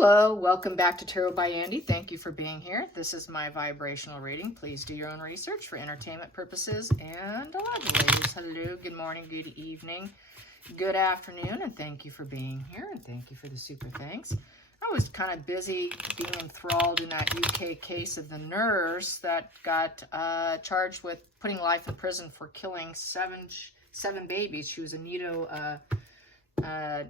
Hello, welcome back to Tarot by Andy. Thank you for being here. This is my vibrational reading. Please do your own research for entertainment purposes and ladies. Hello, good morning, good evening, good afternoon, and thank you for being here, and thank you for the super thanks. I was kind of busy being enthralled in that UK case of the nurse that got charged with putting life in prison for killing seven babies. She was a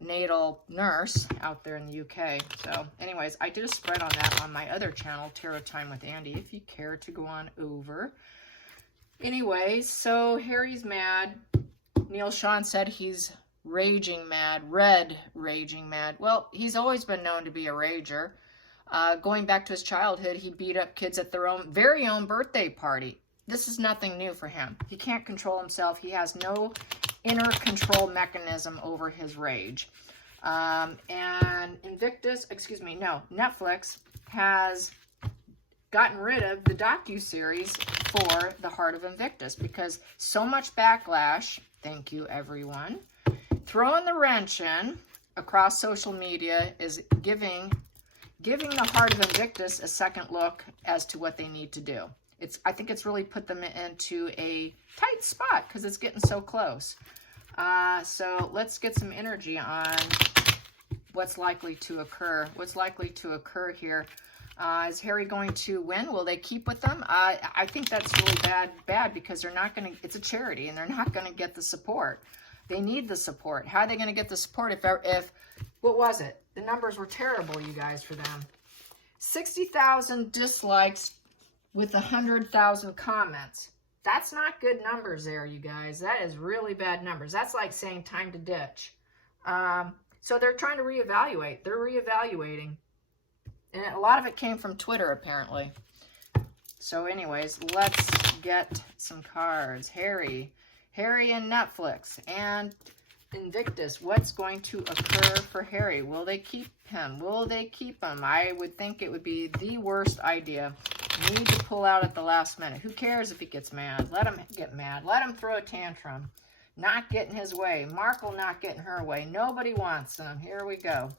natal nurse out there in the UK. So anyways, I did a spread on that on my other channel, Tarot Time with Andy, if you care to go on over. Anyways, so Harry's mad. Neil Sean said he's raging mad, raging mad. Well, he's always been known to be a rager. Going back to his childhood, he beat up kids at their very own birthday party. This is nothing new for him. He can't control himself. He has no inner control mechanism over his rage. And Netflix has gotten rid of the docu-series for The Heart of Invictus because so much backlash, thank you everyone, throwing the wrench in across social media is giving The Heart of Invictus a second look as to what they need to do. I think it's really put them into a tight spot because it's getting so close. So let's get some energy on what's likely to occur. What's likely to occur here? Is Harry going to win? Will they keep with them? I think that's really bad because they're not going to, it's a charity and they're not going to get the support. They need the support. How are they going to get the support if what was it? The numbers were terrible, you guys, for them. 60,000 dislikes with 100,000 comments. That's not good numbers there, you guys. That is really bad numbers. That's like saying time to ditch. So they're trying to reevaluate. They're reevaluating. And a lot of it came from Twitter, apparently. So anyways, let's get some cards. Harry and Netflix and Invictus. What's going to occur for Harry? Will they keep him? Will they keep him? I would think it would be the worst idea. Need to pull out at the last minute. Who cares if he gets mad? Let him get mad. Let him throw a tantrum. Not getting his way. Markle not getting her way. Nobody wants him. Here we go.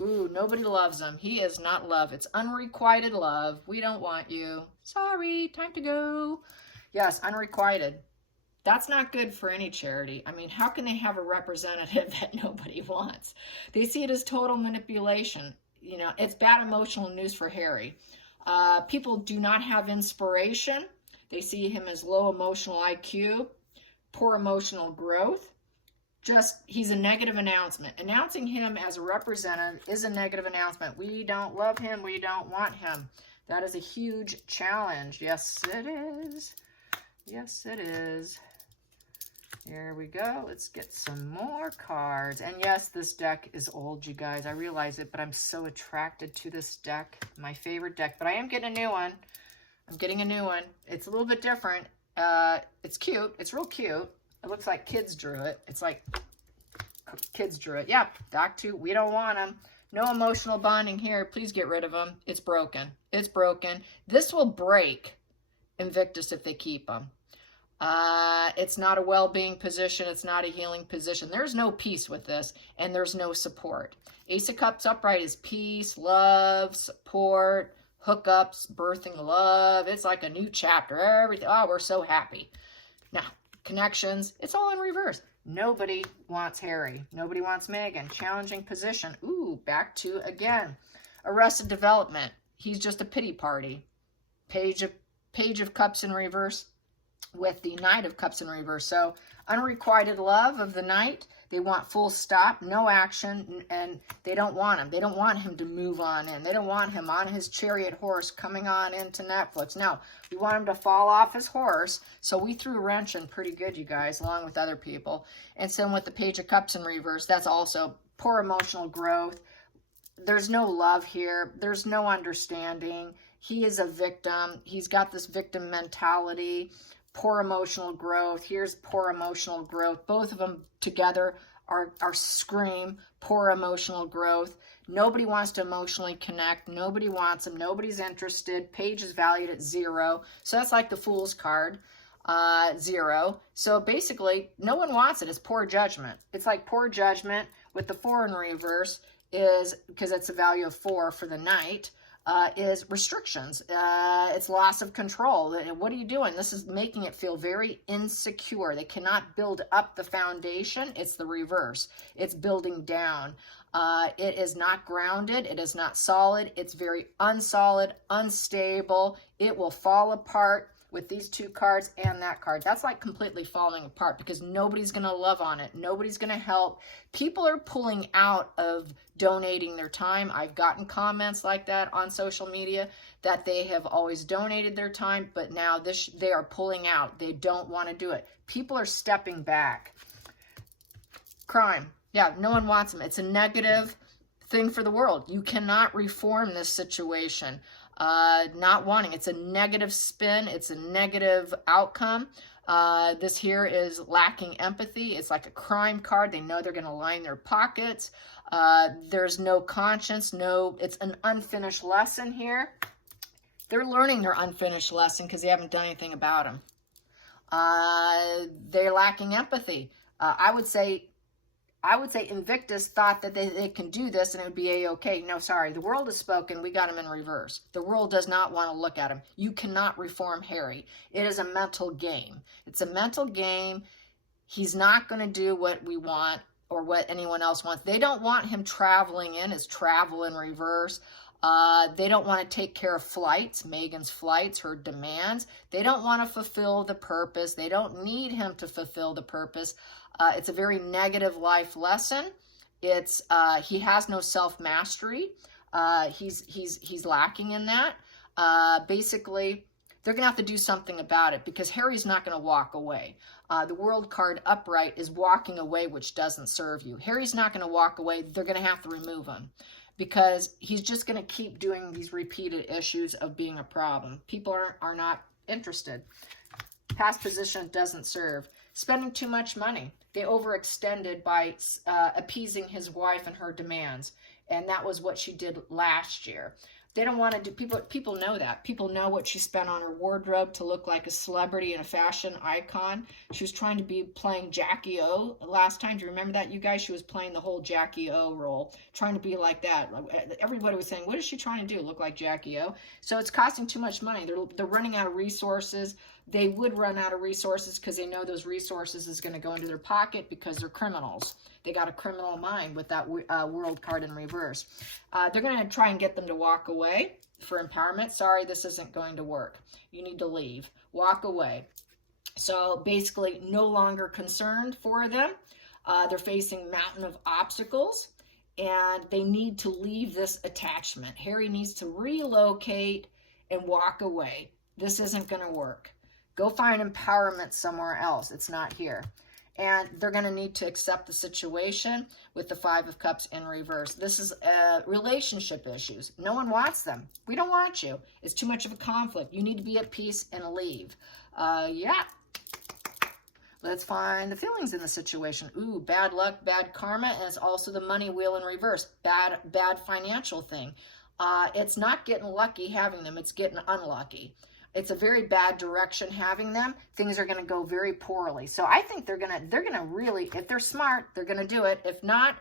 Ooh, nobody loves him. He is not love. It's unrequited love. We don't want you. Sorry, time to go. Yes, unrequited. That's not good for any charity. I mean, how can they have a representative that nobody wants? They see it as total manipulation. You know, it's bad emotional news for Harry. People do not have inspiration. They see him as low emotional IQ, poor emotional growth. He's a negative announcement. Announcing him as a representative is a negative announcement. We don't love him. We don't want him. That is a huge challenge. Yes, it is. Yes, it is. Here we go. Let's get some more cards. And yes, this deck is old, you guys. I realize it, but I'm so attracted to this deck. My favorite deck. But I am getting a new one. I'm getting a new one. It's a little bit different. It's cute. It's real cute. It looks like kids drew it. It's like kids drew it. Yeah, Doc 2, we don't want them. No emotional bonding here. Please get rid of them. It's broken. It's broken. This will break Invictus if they keep them. It's not a well-being position. It's not a healing position. There's no peace with this, and there's no support. Ace of Cups upright is peace, love, support, hookups, birthing love. It's like a new chapter. Everything. Oh, we're so happy. Now, connections, it's all in reverse. Nobody wants Harry. Nobody wants Meghan. Challenging position. Ooh, back to, again, Arrested Development. He's just a pity party. Page of Cups in reverse with the Knight of Cups in reverse. So unrequited love of the Knight. They want full stop, no action, and they don't want him. They don't want him to move on in. They don't want him on his chariot horse coming on into Netflix. No, we want him to fall off his horse. So we threw a wrench in pretty good, you guys, along with other people. And so with the Page of Cups in reverse, that's also poor emotional growth. There's no love here. There's no understanding. He is a victim. He's got this victim mentality. Poor emotional growth. Here's poor emotional growth. Both of them together are scream poor emotional growth. Nobody wants to emotionally connect. Nobody wants him. Nobody's interested. Page is valued at 0. So that's like the Fool's card. 0. So basically, no one wants it. It's poor judgment. It's like poor judgment with the 4 in reverse. is, because it's a value of 4 for the Knight, is restrictions. It's loss of control. What are you doing? This is making it feel very insecure. They cannot build up the foundation. It's the reverse. It's building down. It is not grounded. It is not solid. It's very unsolid, unstable. It will fall apart with these 2 cards and that card. That's like completely falling apart because nobody's going to love on it. Nobody's going to help. People are pulling out of donating their time. I've gotten comments like that on social media that they have always donated their time, but now they are pulling out. They don't want to do it. People are stepping back. Crime. Yeah, no one wants them. It's a negative thing for the world. You cannot reform this situation. Not wanting. It's a negative spin. It's a negative outcome. This here is lacking empathy. It's like a crime card. They know they're going to line their pockets. There's no conscience. It's an unfinished lesson here. They're learning their unfinished lesson because they haven't done anything about them. They're lacking empathy. I would say Invictus thought that they can do this and it would be a-okay. No, sorry. The world has spoken. We got him in reverse. The world does not want to look at him. You cannot reform Harry. It is a mental game. It's a mental game. He's not going to do what we want or what anyone else wants. They don't want him traveling in. It's travel in reverse. They don't want to take care of flights, Meghan's flights, her demands. They don't want to fulfill the purpose. They don't need him to fulfill the purpose. It's a very negative life lesson. It's he has no self-mastery. He's lacking in that. Basically, they're going to have to do something about it because Harry's not going to walk away. The World card upright is walking away, which doesn't serve you. Harry's not going to walk away. They're going to have to remove him because he's just going to keep doing these repeated issues of being a problem. People are not interested. Past position doesn't serve. Spending too much money. They overextended by appeasing his wife and her demands. And that was what she did last year. They don't want to do, people know that. People know what she spent on her wardrobe to look like a celebrity and a fashion icon. She was trying to be playing Jackie O last time. Do you remember that, you guys? She was playing the whole Jackie O role, trying to be like that. Everybody was saying, what is she trying to do? Look like Jackie O? So it's costing too much money. They're running out of resources. They would run out of resources because they know those resources is going to go into their pocket because they're criminals. They got a criminal mind with that World card in reverse. They're going to try and get them to walk away for empowerment. Sorry, this isn't going to work. You need to leave. Walk away. So basically, no longer concerned for them. They're facing a mountain of obstacles, and they need to leave this attachment. Harry needs to relocate and walk away. This isn't going to work. Go find empowerment somewhere else. It's not here. And they're going to need to accept the situation with the 5 of Cups in reverse. This is relationship issues. No one wants them. We don't want you. It's too much of a conflict. You need to be at peace and leave. Yeah. Let's find the feelings in the situation. Ooh, bad luck, bad karma, and it's also the money wheel in reverse. Bad financial thing. It's not getting lucky having them. It's getting unlucky. It's a very bad direction having them. Things are going to go very poorly. So I think they're going to really, if they're smart, they're going to do it. If not,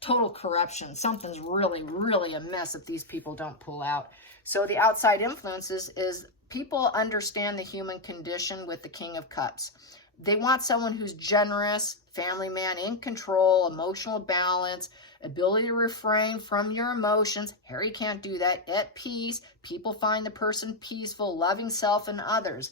total corruption. Something's really, really amiss if these people don't pull out. So the outside influences is people understand the human condition with the King of Cups. They want someone who's generous, family man, in control, emotional balance, ability to refrain from your emotions. Harry can't do that. At peace. People find the person peaceful, loving self and others.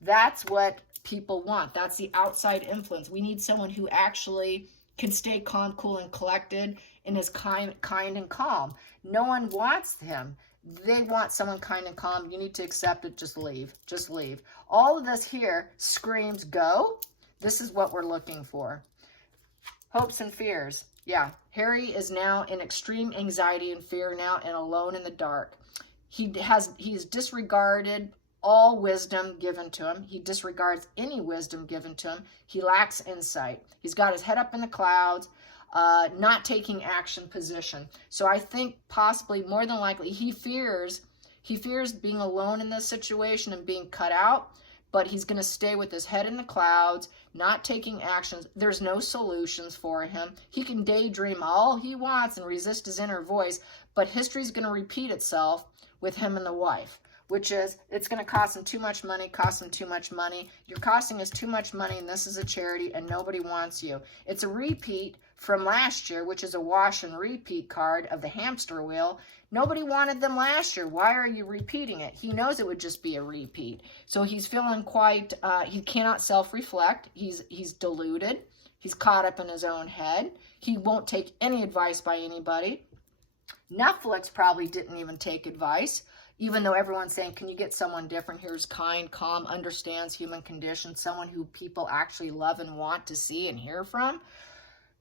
That's what people want. That's the outside influence. We need someone who actually can stay calm, cool, and collected and is kind and calm. No one wants him. They want someone kind and calm. You need to accept it. Just leave. Just leave. All of this here screams go. This is what we're looking for. Hopes and fears. Yeah, Harry is now in extreme anxiety and fear now and alone in the dark. He's disregarded all wisdom given to him. He disregards any wisdom given to him. He lacks insight. He's got his head up in the clouds, not taking action position. So I think possibly more than likely he fears being alone in this situation and being cut out. but he's going to stay with his head in the clouds, not taking actions. There's no solutions for him. He can daydream all he wants and resist his inner voice, but history's going to repeat itself with him and the wife, which is, it's going to cost him too much money, cost him too much money. You're costing us too much money, and this is a charity, and nobody wants you. It's a repeat from last year, which is a wash and repeat card of the hamster wheel. Nobody wanted them last year. Why are you repeating it? He knows it would just be a repeat. So he's feeling quite, he cannot self-reflect. He's deluded. He's caught up in his own head. He won't take any advice by anybody. Netflix probably didn't even take advice, even though everyone's saying, can you get someone different? Here's kind, calm, understands human condition, someone who people actually love and want to see and hear from.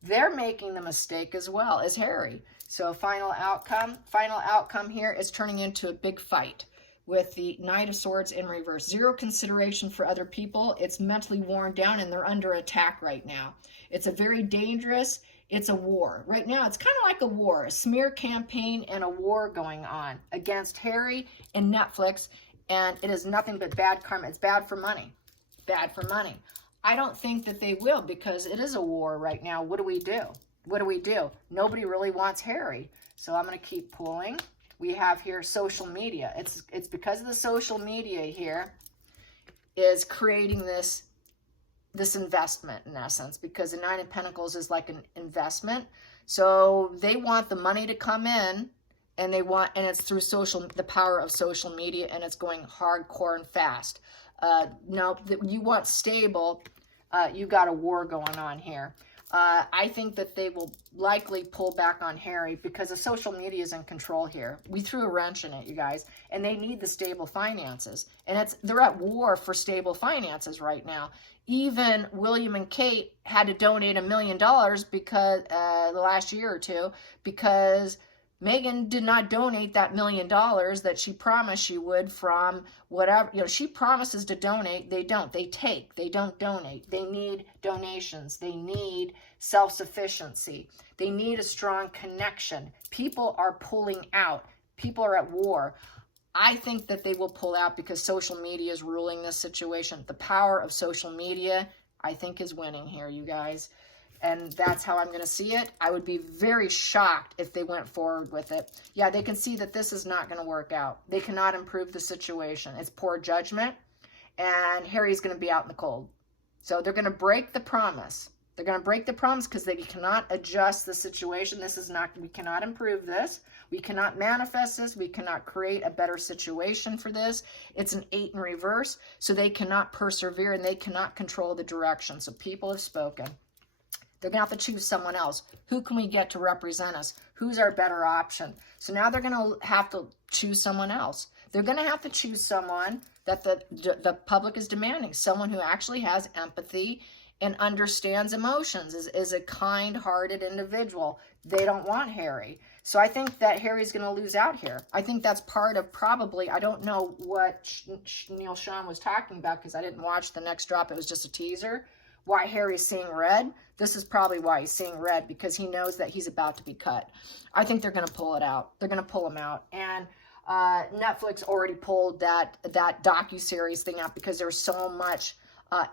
They're making the mistake as well as Harry. So final outcome here is turning into a big fight with the Knight of Swords in reverse. Zero consideration for other people. It's mentally worn down, and they're under attack right now. It's a very dangerous, it's a war. Right now, it's kind of like a war, a smear campaign and a war going on against Harry and Netflix, and it is nothing but bad karma. It's bad for money. Bad for money. I don't think that they will, because it is a war right now. What do we do? What do we do? Nobody really wants Harry. So I'm going to keep pulling. We have here social media. It's because of the social media here is creating this investment, in essence, because the Nine of Pentacles is like an investment. So they want the money to come in, and it's through the power of social media, and it's going hardcore and fast. No, you want stable, you got a war going on here. I think that they will likely pull back on Harry because the social media is in control here. We threw a wrench in it, you guys, and they need the stable finances. And they're at war for stable finances right now. Even William and Kate had to donate $1 million because the last year or two, because Meghan did not donate that $1 million that she promised she would from whatever, she promises to donate. They don't. They take. They don't donate. They need donations. They need self-sufficiency. They need a strong connection. People are pulling out. People are at war. I think that they will pull out because social media is ruling this situation. The power of social media, I think, is winning here, you guys. And that's how I'm going to see it. I would be very shocked if they went forward with it. Yeah, they can see that this is not going to work out. They cannot improve the situation. It's poor judgment. And Harry's going to be out in the cold. So they're going to break the promise. They're going to break the promise because they cannot adjust the situation. We cannot improve this. We cannot manifest this. We cannot create a better situation for this. It's an 8 in reverse. So they cannot persevere, and they cannot control the direction. So people have spoken. They're going to have to choose someone else. Who can we get to represent us? Who's our better option? So now they're going to have to choose someone else. They're going to have to choose someone that the public is demanding. Someone who actually has empathy and understands emotions, is a kind-hearted individual. They don't want Harry. So I think that Harry's going to lose out here. I think that's part of probably, I don't know what Neil Sean was talking about because I didn't watch the next drop. It was just a teaser. Why Harry's seeing red. This is probably why he's seeing red, because he knows that he's about to be cut. I think they're going to pull it out. They're going to pull him out. And Netflix already pulled that docuseries thing out because there's so much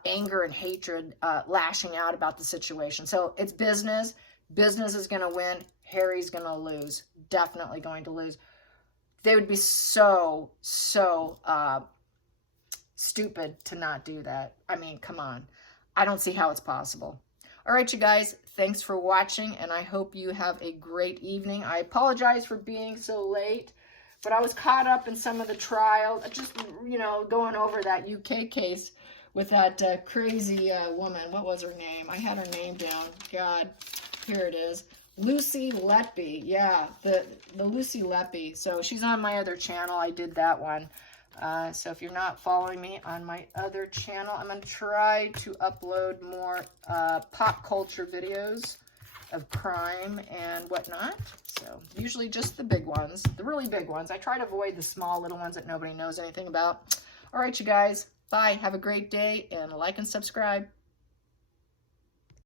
anger and hatred lashing out about the situation. So it's business. Business is going to win. Harry's going to lose. Definitely going to lose. They would be so stupid to not do that. I mean, come on. I don't see how it's possible. All right, you guys, thanks for watching, and I hope you have a great evening. I apologize for being so late, but I was caught up in some of the trial, just, going over that UK case with that crazy woman. What was her name? I had her name down. God, here it is. Lucy Letby. Yeah, the Lucy Letby. So she's on my other channel. I did that one. So if you're not following me on my other channel, I'm going to try to upload more pop culture videos of crime and whatnot. So usually just the big ones, the really big ones. I try to avoid the small little ones that nobody knows anything about. All right, you guys. Bye. Have a great day, and like and subscribe.